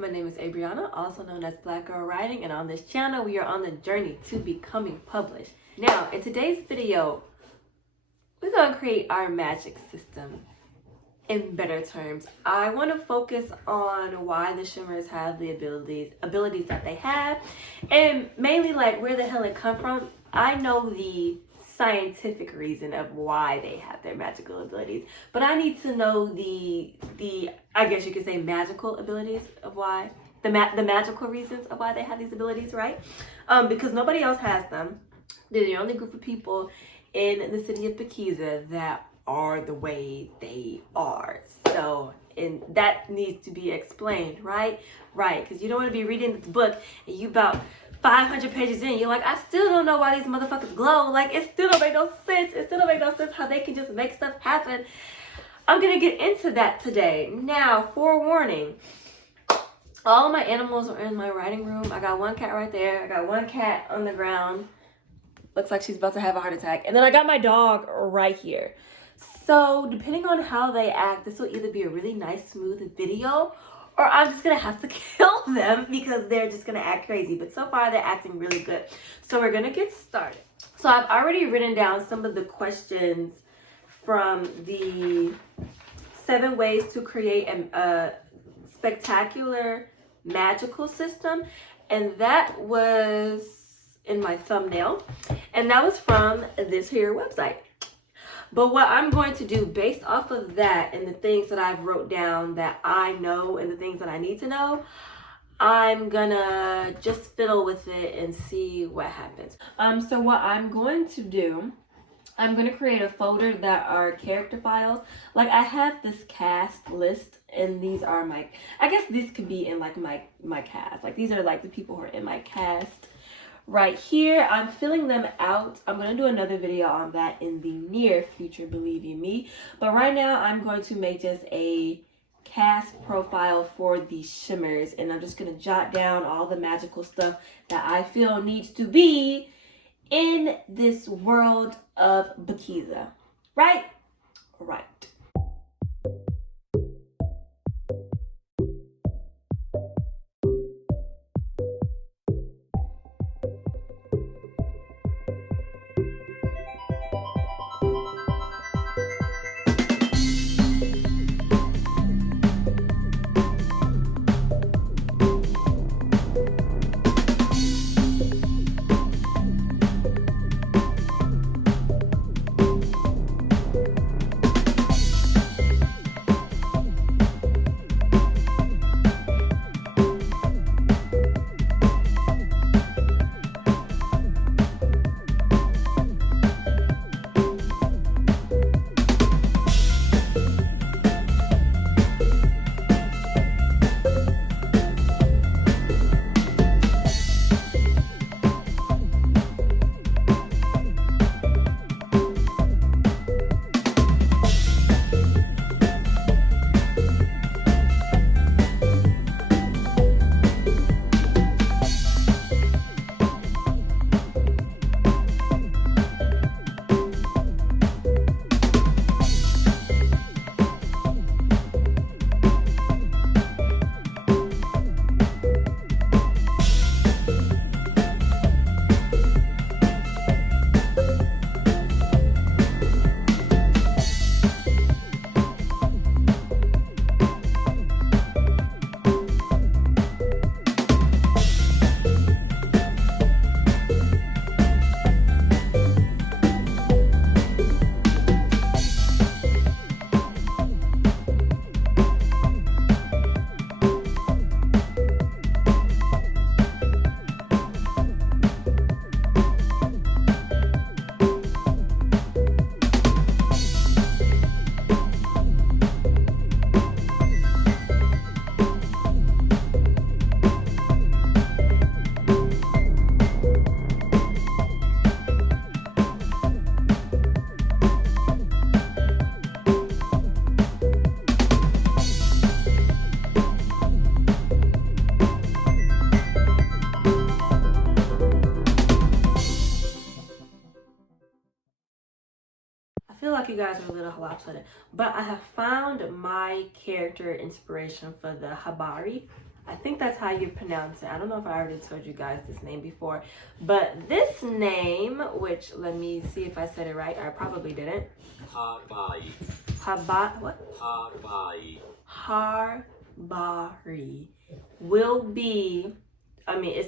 my name is Adriana, also known as Blckgrlwriting, and on this channel we are on the journey to becoming published. Now, in today's video, we're going to create our magic system in better terms. I want to focus on why the shimmers have the abilities that they have, and mainly like where the hell it come from. I know the scientific reason of why they have their magical abilities, but I need to know the I guess you could say magical abilities of why the magical reasons of why they have these abilities, right? Because nobody else has them. They're the only group of people in the city of Blckgrlwriting that are the way they are. So, and that needs to be explained, right? Right, because you don't want to be reading this book and you about 500 pages in, you're like, I still don't know why these motherfuckers glow. Like, it still don't make no sense. It still don't make no sense how they can just make stuff happen. I'm gonna get into that today. Now, forewarning, all of my animals are in my writing room. I got one cat right there. I got one cat on the ground. Looks like she's about to have a heart attack. And then I got my dog right here. So depending on how they act, this will either be a really nice, smooth video, or I'm just gonna have to kill them because they're just gonna act crazy. But so far they're acting really good. So we're gonna get started. So I've already written down some of the questions from the 7 ways to create a spectacular magical system. And that was in my thumbnail. And that was from this here website. But what I'm going to do based off of that and the things that I've wrote down that I know and the things that I need to know, I'm gonna just fiddle with it and see what happens. So what I'm going to do, I'm gonna create a folder that are character files. Like I have this cast list, and these are my, I guess this could be in like my cast. Like these are like the people who are in my cast. Right here, I'm filling them out. I'm going to do another video on that in the near future, believe you me. But right now, I'm going to make just a cast profile for the shimmers. And I'm just going to jot down all the magical stuff that I feel needs to be in this world of Blckgrlwriting. Right? Right. I feel like you guys are a little lopsided, but I have found my character inspiration for the Habari. I think that's how you pronounce it. I don't know if I already told you guys this name before, but this name, which let me see if I said it right. I probably didn't. Harbari will be, I mean,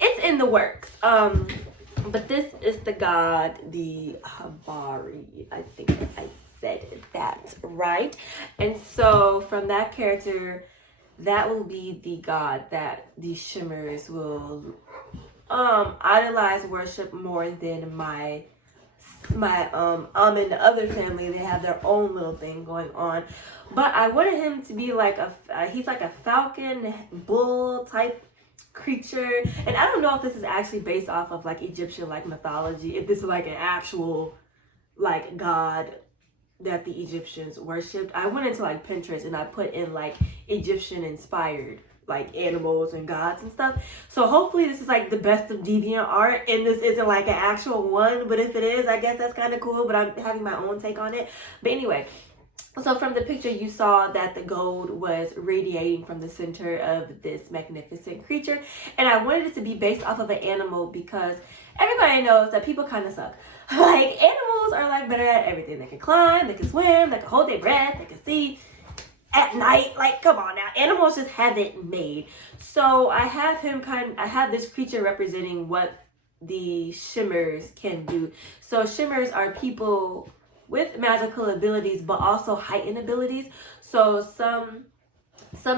it's in the works. But this is the god, the Habari. I think I said that right. And so from that character, that will be the god that the Shimmers will idolize, worship more than my and the other family. They have their own little thing going on, but I wanted him to be like he's like a falcon bull type creature, and I don't know if this is actually based off of like Egyptian like mythology, if this is like an actual like god that the Egyptians worshipped. I went into like Pinterest and I put in like Egyptian inspired like animals and gods and stuff. So hopefully this is like the best of deviant art and this isn't like an actual one, but if it is, I guess that's kind of cool, but I'm having my own take on it. But anyway, so from the picture you saw that the gold was radiating from the center of this magnificent creature, and I wanted it to be based off of an animal because everybody knows that people kind of suck. Like animals are like better at everything. They can climb, they can swim, they can hold their breath, they can see at night. Like, come on now, animals just have it made. So I have this creature representing what the Shimmers can do. So Shimmers are people with magical abilities but also heightened abilities. So some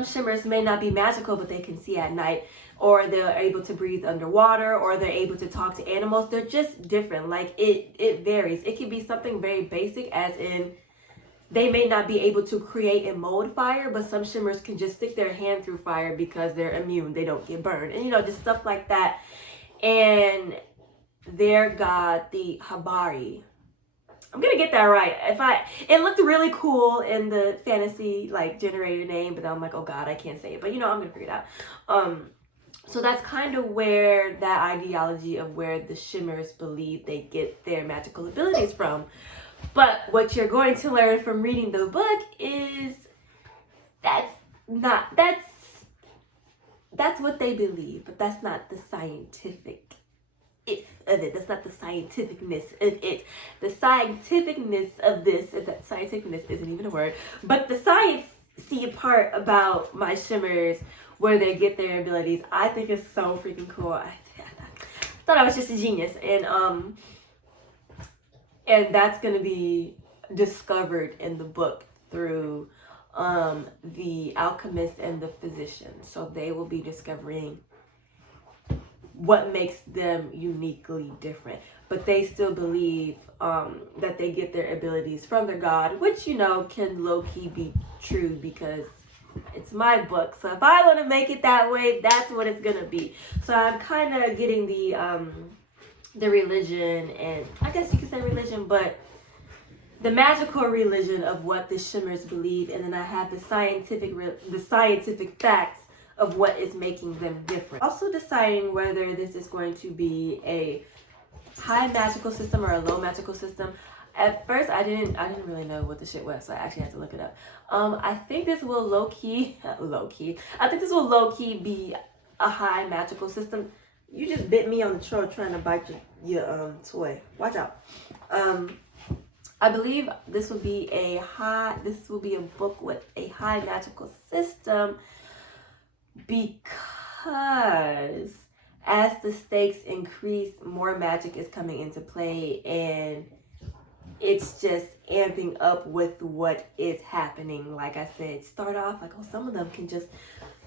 Shimmers may not be magical, but they can see at night, or they're able to breathe underwater, or they're able to talk to animals. They're just different. Like it varies. It can be something very basic, as in they may not be able to create and mold fire, but some Shimmers can just stick their hand through fire because they're immune. They don't get burned. And just stuff like that. And their god, the Habari, I'm gonna get that right. It looked really cool in the fantasy like generated name, but then I'm like, oh god, I can't say it. But I'm gonna figure it out. So that's kind of where that ideology of where the Shimmers believe they get their magical abilities from. But what you're going to learn from reading the book is that's what they believe, but that's not the scientific of it. That's not the scientificness of it. The scientificness of this, if that scientificness isn't even a word, but the sciencey part about my Shimmers, where they get their abilities, I think is so freaking cool. I thought I was just a genius, and that's gonna be discovered in the book through the alchemist and the physician. So they will be discovering what makes them uniquely different, but they still believe that they get their abilities from their god, which can low-key be true because it's my book. So if I want to make it that way, that's what it's gonna be. So I'm kind of getting the religion, and I guess you could say religion, but the magical religion of what the Shimmers believe, and then I have the scientific facts of what is making them different. Also deciding whether this is going to be a high magical system or a low magical system. At first, I didn't really know what the shit was, so I actually had to look it up. I think this will low-key be a high magical system. You just bit me on the throat trying to bite your toy. Watch out. I believe this will be a book with a high magical system, because as the stakes increase, more magic is coming into play, and it's just amping up with what is happening. Like I said, start off like, some of them can just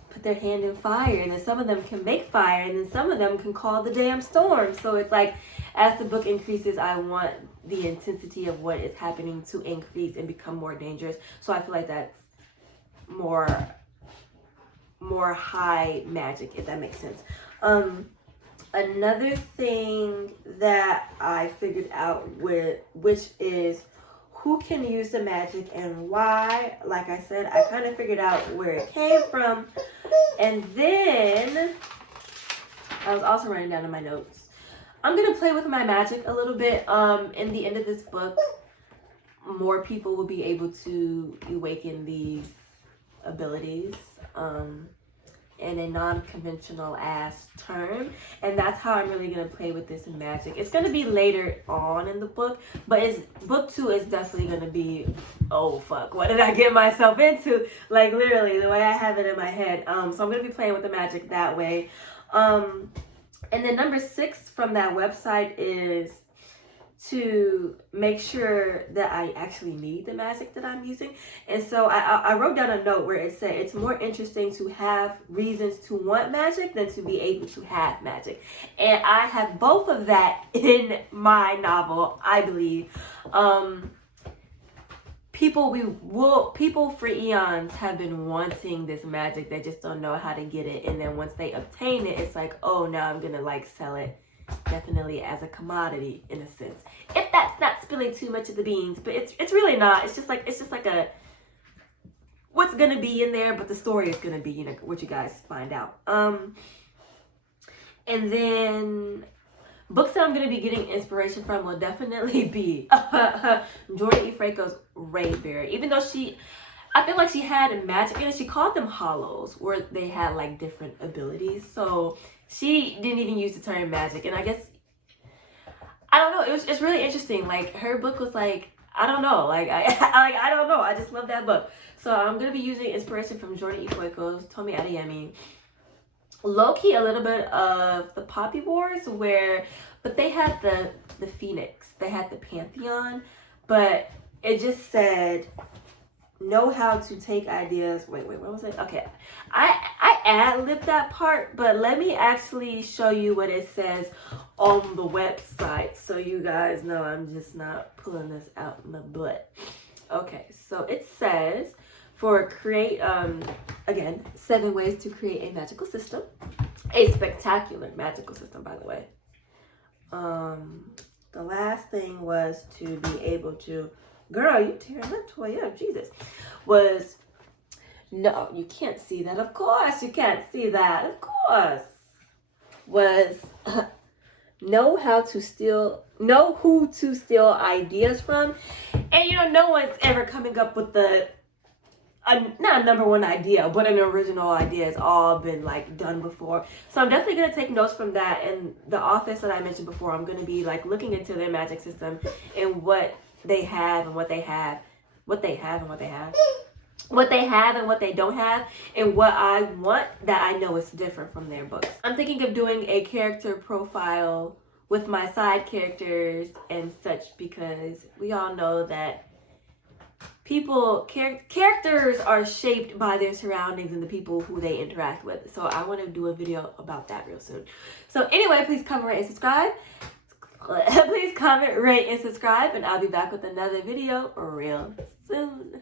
put their hand in fire, and then some of them can make fire, and then some of them can call the damn storm. So it's like, as the book increases, I want the intensity of what is happening to increase and become more dangerous. So I feel like that's more high magic, if that makes sense. Another thing that I figured out which is who can use the magic and why. Like I said, I kind of figured out where it came from, and then I was also writing down in my notes. I'm gonna play with my magic a little bit. In the end of this book, more people will be able to awaken these abilities. in a non-conventional ass term, and that's how I'm really gonna play with this in magic. It's gonna be later on in the book, but book 2 is definitely gonna be, oh fuck, what did I get myself into? Like literally the way I have it in my head. So I'm gonna be playing with the magic that way. And then number 6 from that website is to make sure that I actually need the magic that I'm using. And so I wrote down a note where it said it's more interesting to have reasons to want magic than to be able to have magic. And I have both of that in my novel, I believe. People for eons have been wanting this magic. They just don't know how to get it. And then once they obtain it, it's like, oh, now I'm gonna like sell it. Definitely as a commodity in a sense, if that's not spilling too much of the beans, but it's really not. It's just like a what's gonna be in there, but the story is gonna be, you know, what you guys find out. And then books that I'm gonna be getting inspiration from will definitely be Jordan E. Franco's Rayberry. Even though I feel like she had magic in it, she called them hollows, where they had like different abilities. So she didn't even use the term magic, and I guess, I don't know, it's really interesting. Like her book was like, I don't know, like I don't know, I just love that book. So I'm gonna be using inspiration from Jordan E. Franco's Tomi Adeyemi. Low-key a little bit of the Poppy Wars, but they had the Phoenix, they had the Pantheon, but it just said know how to take ideas. Wait, what was it? Okay, I ad-libbed that part, but let me actually show you what it says on the website so you guys know I'm just not pulling this out my butt. Okay, so it says again, 7 ways to create a magical system. A spectacular magical system, by the way. The last thing was to be able to, girl, you tearing that toy up, Jesus. No, you can't see that. Of course, you can't see that. Of course. Know who to steal ideas from. And you know, no one's ever coming up with not a number one idea, but an original idea has all been like done before. So I'm definitely going to take notes from that. And the office that I mentioned before, I'm going to be like looking into their magic system and what they have and what they have, what they have and what they have, what they have and what they don't have, and what I want that I know is different from their books. I'm thinking of doing a character profile with my side characters and such, because we all know that characters are shaped by their surroundings and the people who they interact with. So I want to do a video about that real soon. So anyway, please comment, rate, and subscribe. Please comment, rate, and subscribe, and I'll be back with another video real soon.